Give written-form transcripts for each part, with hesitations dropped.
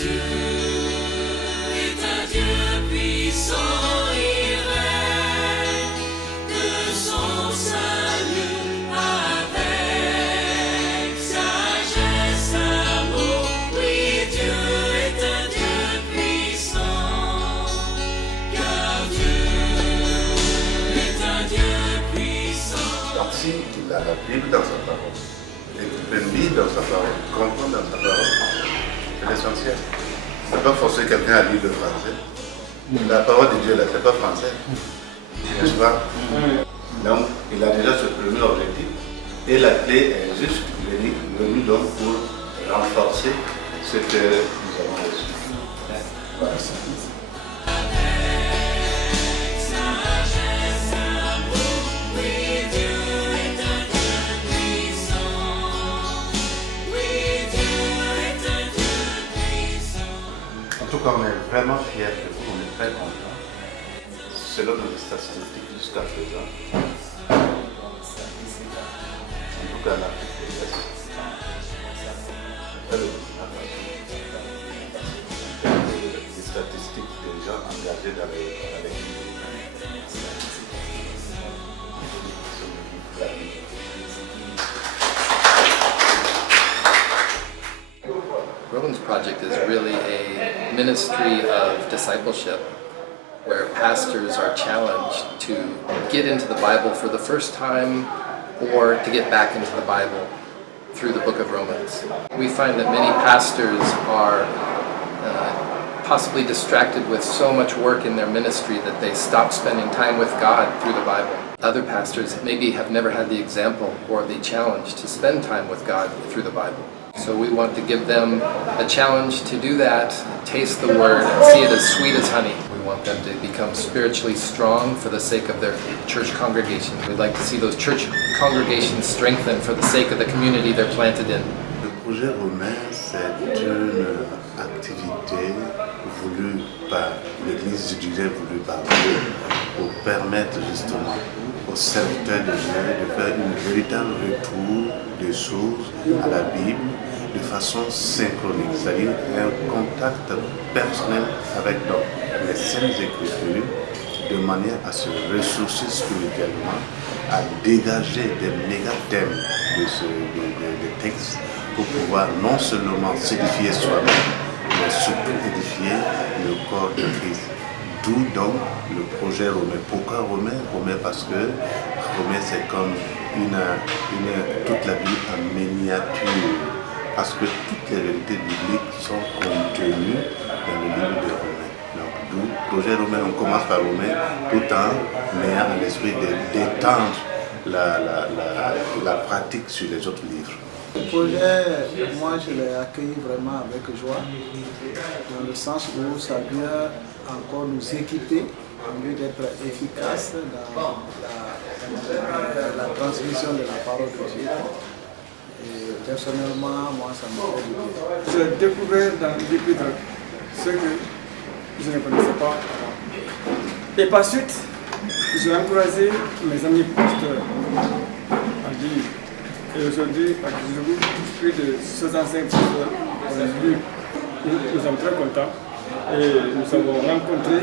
Dieu est un Dieu puissant, il règne de son salut avec sagesse, amour. Oui, Dieu est un Dieu puissant, car Dieu est un Dieu puissant. Donc si il a la Bible dans sa parole, et tu peux lire dans sa parole, comprendre dans sa parole, c'est l'essentiel. On ne peut pas forcer quelqu'un à lire le français. La parole de Dieu, là, c'est pas français. N'est-ce pas? Donc, il a déjà ce premier objectif. Et la clé est juste venue donc pour renforcer ce que nous avons reçu. Voilà. En tout cas, on est vraiment fiers de vous, on est très contents. Selon nos statistiques jusqu'à présent, en tout cas en Afrique de l'Est, les statistiques des gens engagés dans les Rowan's Project is really a ministry of discipleship where pastors are challenged to get into the Bible for the first time or to get back into the Bible through the book of Romans. We find that many pastors are possibly distracted with so much work in their ministry that they stop spending time with God through the Bible. Other pastors maybe have never had the example or the challenge to spend time with God through the Bible. So we want to give them a challenge to do that, taste the Word, and see it as sweet as honey. We want them to become spiritually strong for the sake of their church congregation. We'd like to see those church congregations strengthened for the sake of the community they're planted in. Le projet romain, c'est une activité voulue par l'Église, je dirais voulue par Dieu, pour permettre justement aux serviteurs de Dieu de faire une véritable retour des choses à la Bible de façon synchronique, c'est-à-dire un contact personnel avec les Saintes Écritures, de manière à se ressourcer spirituellement, à dégager des méga thèmes de textes pour pouvoir non seulement s'édifier soi-même, mais surtout édifier le corps de Christ. D'où donc le projet romain. Pourquoi romain? Romain parce que romain c'est comme toute la Bible en miniature. Parce que toutes les vérités bibliques sont contenues dans le livre de Romains. Donc d'où projet romain, on commence par romain tout en ayant à l'esprit d'étendre la pratique sur les autres livres. Le projet, moi je l'ai accueilli vraiment avec joie, dans le sens où ça vient encore nous équiper en lieu d'être efficace dans la transmission de la parole de Dieu. Et personnellement, moi ça m'a fait du bien. J'ai découvert dans l'Épître ce que je ne connaissais pas avant. Et par suite, j'ai encouragé mes amis pasteurs à lire. Et aujourd'hui, à Kizoukou, plus de 65 pasteurs ont lu. Nous sommes très contents et nous avons rencontré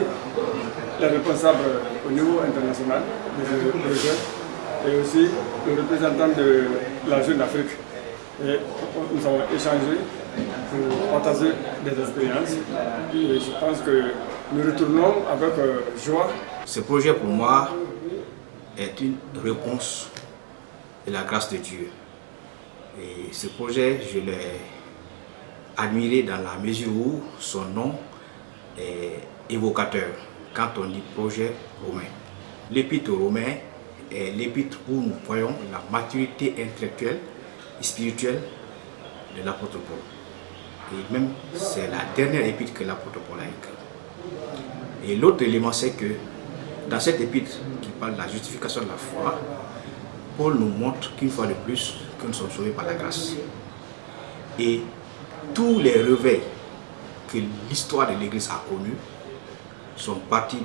les responsables au niveau international des projets et aussi le représentant de la Jeune Afrique. Et nous avons échangé pour partager des expériences. Et je pense que nous retournons avec joie. Ce projet pour moi est une réponse de la grâce de Dieu. Et ce projet, je l'ai admiré dans la mesure où son nom est évocateur quand on dit projet romain. L'épître aux Romains est l'épître où nous voyons la maturité intellectuelle et spirituelle de l'apôtre Paul. Et même c'est la dernière épître que l'apôtre Paul a écrite. Et l'autre élément, c'est que dans cette épître qui parle de la justification de la foi, Paul nous montre qu'une fois de plus, que nous sommes sauvés par la grâce. Et tous les réveils que l'histoire de l'Église a connus sont partis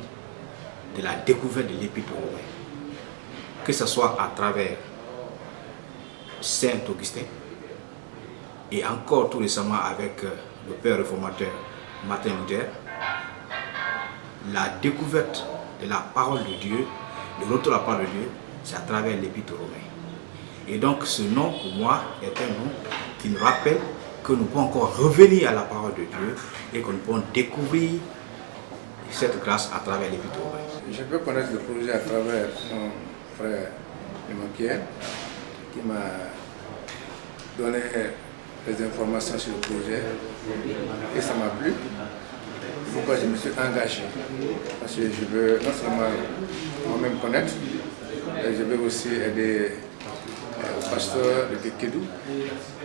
de la découverte de l'Épître aux Romains. Que ce soit à travers Saint Augustin et encore tout récemment avec le père réformateur Martin Luther, la découverte de la parole de Dieu, le retour à la parole de Dieu, c'est à travers l'Épître aux Romains. Et donc ce nom pour moi est un nom qui nous rappelle que nous pouvons encore revenir à la parole de Dieu et que nous pouvons découvrir cette grâce à travers l'Épître aux Romains. Je peux connaître le projet à travers mon frère Pierre qui m'a donné des informations sur le projet et ça m'a plu. Pourquoi je me suis engagé? Parce que je veux non seulement moi-même connaître, mais je veux aussi aider le pasteur de Kékédou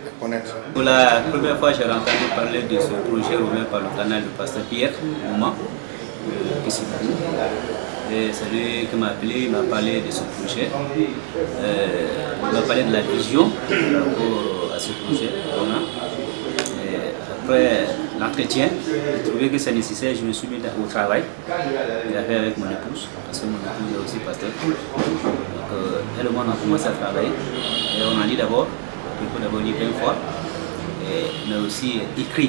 à connaître. Pour la première fois, j'ai entendu parler de ce projet romain par le canal du pasteur Pierre Mouma. Et c'est lui qui m'a appelé, il m'a parlé de ce projet. Il m'a parlé de la vision par rapport à ce projet romain. Après l'entretien, j'ai trouvé que c'est nécessaire, je me suis mis au travail. J'ai fait avec mon épouse, parce que mon épouse est aussi pasteur. Donc, elle et moi, on a commencé à travailler. Et on a dit d'abord, il faut d'abord lire 20 fois, mais aussi écrit.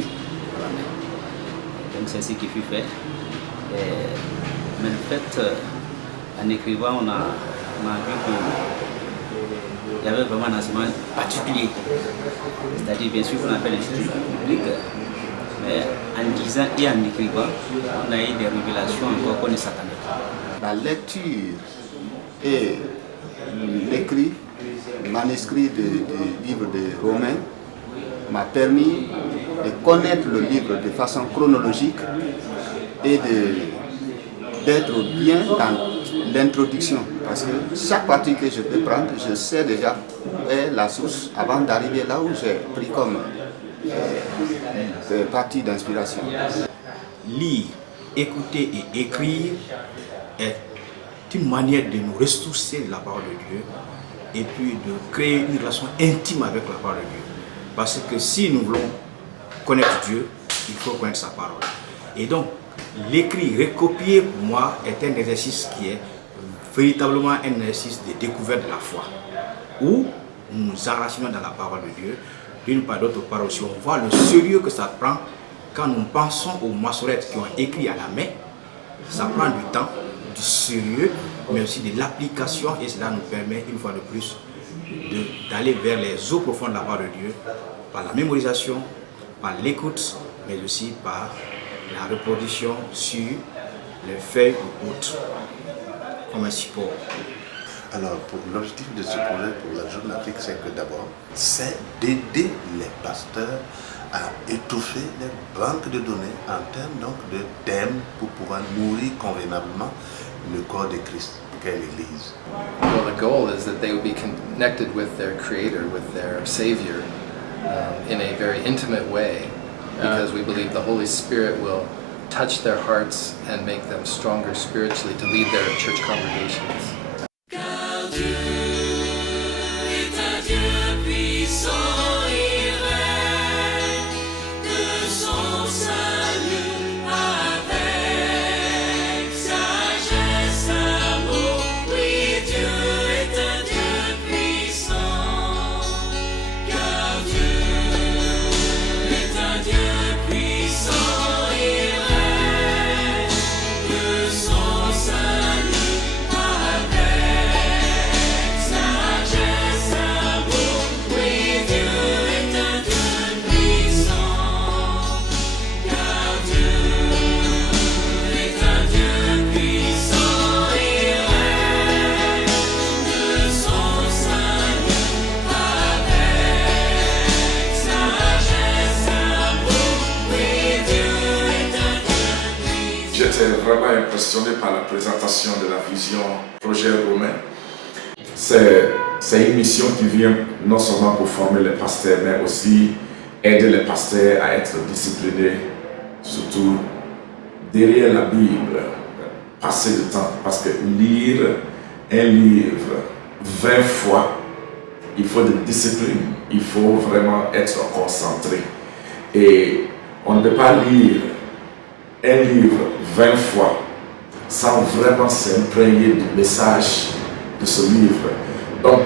Donc c'est ce qui fut fait. Mais en fait, en écrivant, on a vu qu'il y avait vraiment un enseignement particulier. C'est-à-dire, bien sûr, qu'on a fait l'institut public, mais en disant et en écrivant, on a eu des révélations encore qu'on ne s'attendait pas. La lecture et l'écrit, le manuscrit du livre de Romains m'a permis de connaître le livre de façon chronologique et d'être bien dans l'introduction. Parce que chaque partie que je peux prendre, je sais déjà où est la source avant d'arriver là où j'ai pris comme partie d'inspiration. Lire, écouter et écrire est une manière de nous ressourcer de la parole de Dieu et puis de créer une relation intime avec la parole de Dieu. Parce que si nous voulons connaître Dieu, il faut connaître sa parole. Et donc, l'écrit recopié pour moi est un exercice qui est véritablement un exercice de découverte de la foi, où nous nous enracinons dans la parole de Dieu, d'une part, d'autre part aussi, on voit le sérieux que ça prend quand nous pensons aux massorettes qui ont écrit à la main. Ça prend du temps, du sérieux, mais aussi de l'application, et cela nous permet une fois de plus d'aller vers les eaux profondes de la parole de Dieu, par la mémorisation, par l'écoute, mais aussi par la reproduction sur les feuilles ou autres, comme un support. Alors, pour l'objectif de ce projet pour la Jeune Afrique, c'est que d'abord, c'est d'aider les pasteurs à étouffer les banques de données en termes donc de thèmes pour pouvoir nourrir convenablement le corps de Christ qu'est l'Église. Well, the goal is that they would be connected with their Creator, with their Savior, in a very intimate way, because we believe the Holy Spirit will touch their hearts and make them stronger spiritually to lead their church congregations. Car Dieu est un Dieu puissant, il règne de son salut avec sagesse, amour. Oui, Dieu est un Dieu puissant, car Dieu est un Dieu puissant, il règne de son salut. J'étais vraiment impressionné par la présentation de la vision projet romain. C'est une mission qui vient non seulement pour former les pasteurs, mais aussi aider les pasteurs à être disciplinés, surtout derrière la Bible, passer du temps. Parce que lire un livre 20 fois, il faut de discipline, il faut vraiment être concentré. Et on ne peut pas lire un livre 20 fois sans vraiment s'imprégner du message de ce livre. Donc,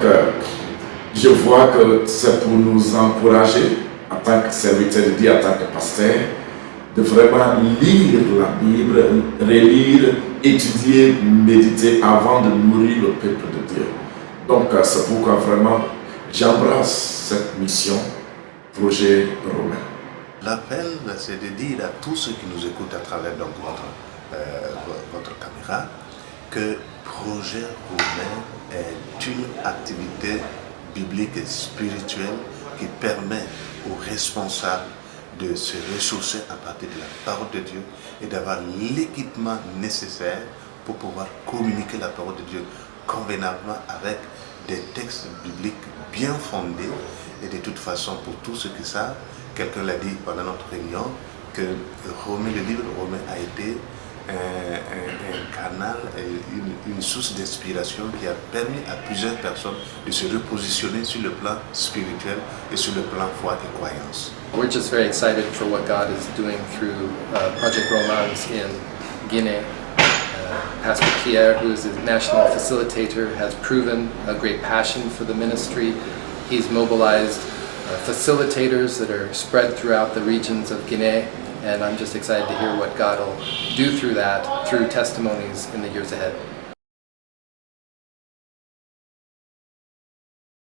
je vois que c'est pour nous encourager en tant que serviteur de Dieu, en tant que pasteur, de vraiment lire la Bible, relire, étudier, méditer avant de nourrir le peuple de Dieu. Donc c'est pourquoi vraiment j'embrasse cette mission, projet romain. L'appel, c'est de dire à tous ceux qui nous écoutent à travers donc, votre caméra que projet romain est une activité biblique et spirituelle qui permet aux responsables de se ressourcer à partir de la parole de Dieu et d'avoir l'équipement nécessaire pour pouvoir communiquer la parole de Dieu convenablement avec des textes bibliques bien fondés. Et de toute façon, pour tous ceux qui savent, quelqu'un l'a dit pendant notre réunion, que le livre de Romains a été un canal, une source d'inspiration qui a permis à plusieurs personnes de se repositionner sur le plan spirituel et sur le plan foi et croyance. We're just very excited for what God is doing through Project Romans in Guinea. Pastor Pierre, who is the national facilitator, has proven a great passion for the ministry. He's mobilized facilitators that are spread throughout the regions of Guinea, and I'm just excited to hear what God will do through that, through testimonies in the years ahead.